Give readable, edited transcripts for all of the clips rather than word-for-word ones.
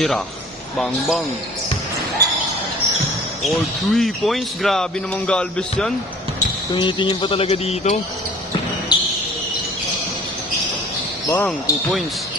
Tira. Bang bang. Or 3 points. Grabe naman Galvez yan. Tumitingin pa talaga dito. Bang, 2 points.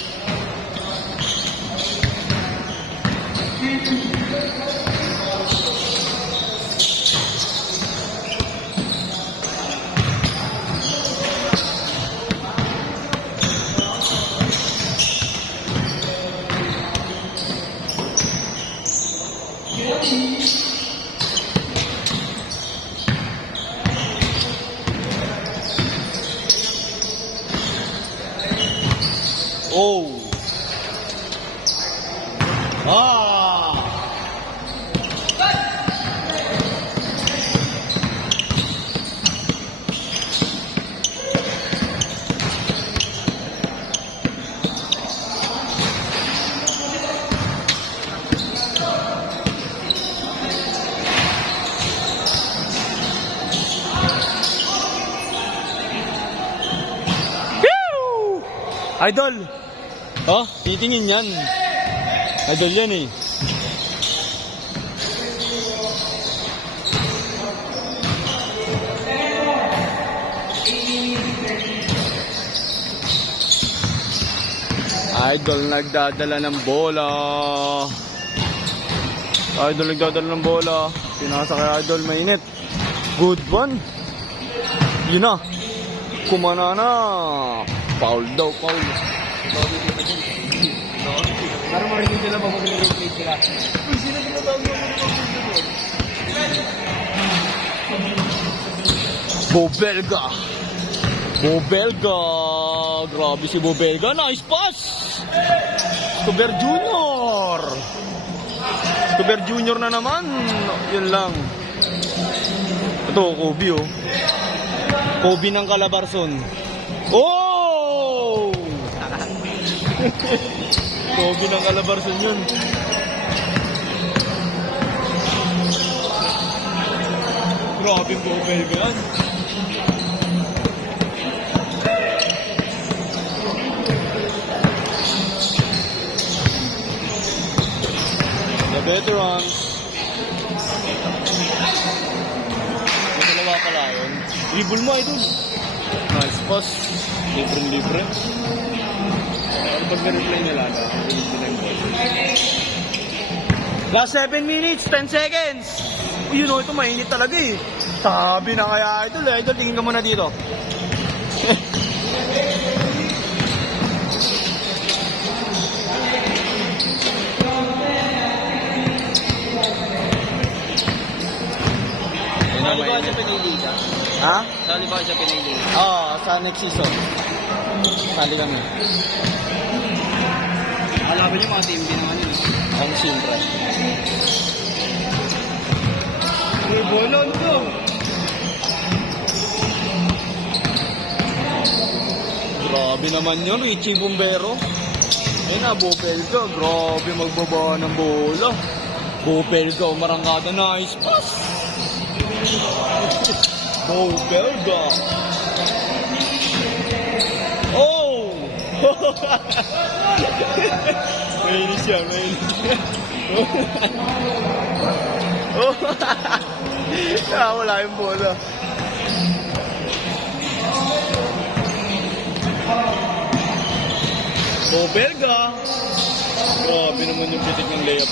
Oh. Ah. Idol! Oh, titingin yan. Idol yan eh. Idol nagdadala ng bola. Idol nagdadala ng bola. Pinasa kay Idol, mainit. Good one. Yun na. Kumana na. Foul daw, foul. Para marinig nila mag-replay sila. Uy, sila tinatawag mo Bobelga. Bobelga. Grabe si Bobelga. Nice pass. Escobar Junior. Escobar Junior na naman. Yun lang. Ito, Kobe oh. Kobe ng Calabarzon. Oh! Kobe ng Calabarzon yun. Grabe yung Bobelga yan. The veterans. May dalawa pala yun. Dribble mo, idol. Nice pass. Libre. Pero pag na-replay nila, last 7 minutes, 10 seconds. You know, ito mainit talaga eh. Sabi na kaya idol eh. Idol, tingin ka muna dito. Sali ba siya pinili ka? Ha? Sali ba siya pinili? Oo, sa next season. Sali kami. Alaban niyo mga team din naman yun. Ang Sintra. Uy, bolon to! Grabe naman yun, Richie Bombero. Ayun na, Bobelga. Grabe magbaba ng bola. Bobelga, marangkada. Nice pass. Bobelga. Oh! Mainis siya, mainis siya. Oh! Wala yung bola. Bobelga. Grabe naman yung pitik ng layup.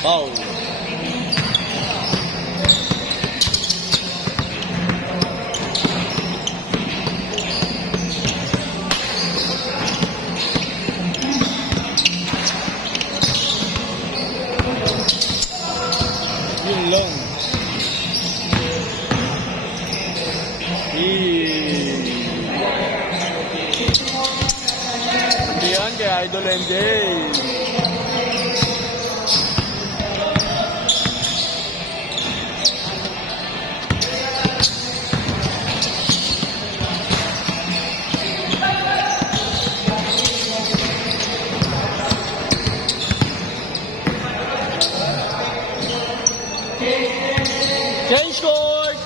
Foul. Yun lang. Hindi yan kay Idol MJ. Change court!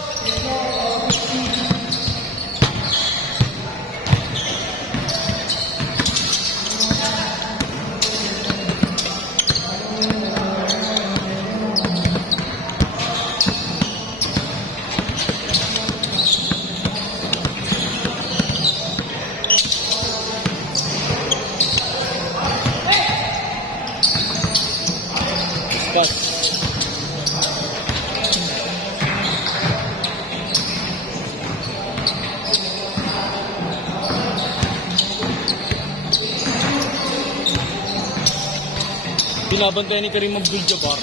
Pass. Binabantayan ni Karim Abdul-Jabbar.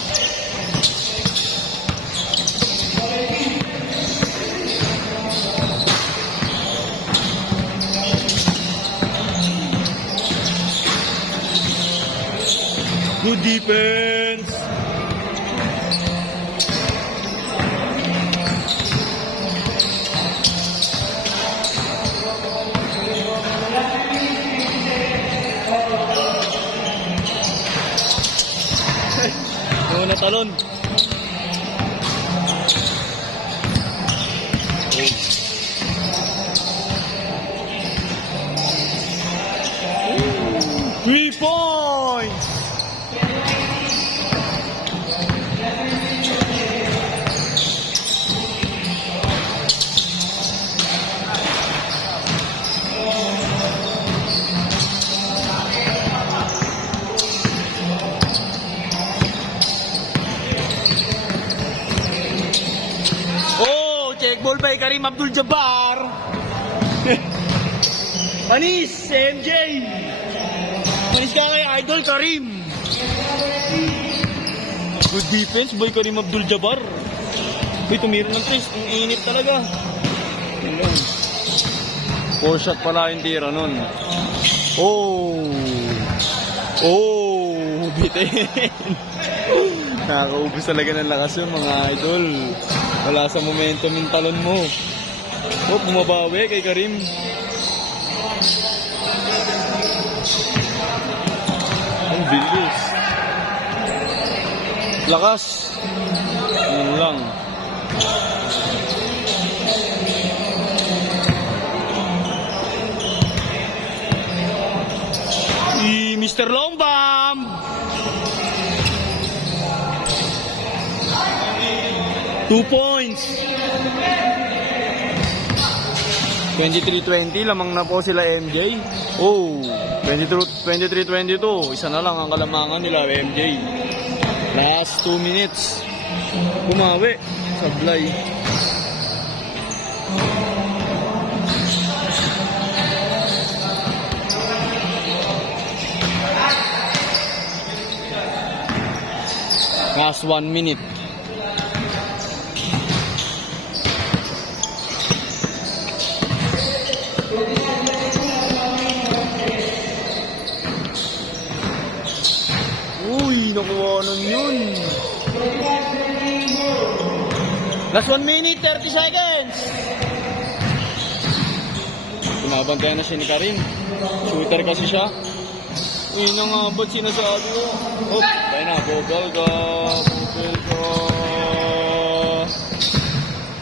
Good defense. Ano na talon? Three points. Check ball by Karim Abdul-Jabbar. Panis, MJ. Panis ka kay Idol Karim. Good defense by Karim Abdul-Jabbar. Uy, tumira ng trace. Ang init talaga. Four shot pala yung tira nun. Oh. Oh, bitin. Nakakaubos talaga ng lakas yun, mga idol. Wala sa momentum yung talon mo. Oh, bumabawi kay Karim. Ang bilis. Lakas. Yun lang. Mr. Long Bomb. Two points. 23-20, lamang na po sila MJ. Oh, 23-22. Isa na lang ang kalamangan nila MJ. Last 2 minutes. Bumawi. Sablay. Last 1 minute. Uy, nakuha nun yun. Last 1 minute, 30 seconds. Tumabantayan na siya ni Karim. Shooter kasi siya. Uy, na nga ba't sinasabi ko? Oh, tayo na, bobal ka. Bobal ka.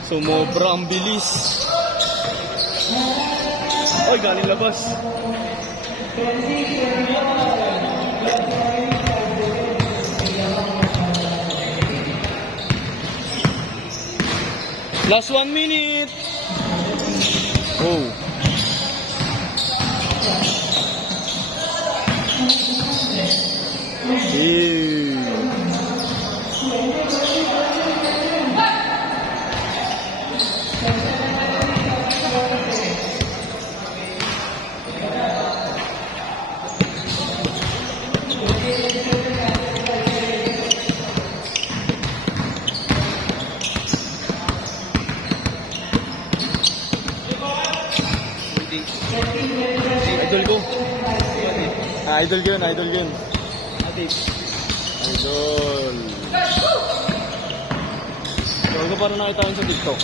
Sumobrang bilis. Uy, galing labas. Last 1 minute. Oh. Idol ko. Idol ko yun, idol ko yun. Idol. Idol ko parang nakita yun sa TikTok.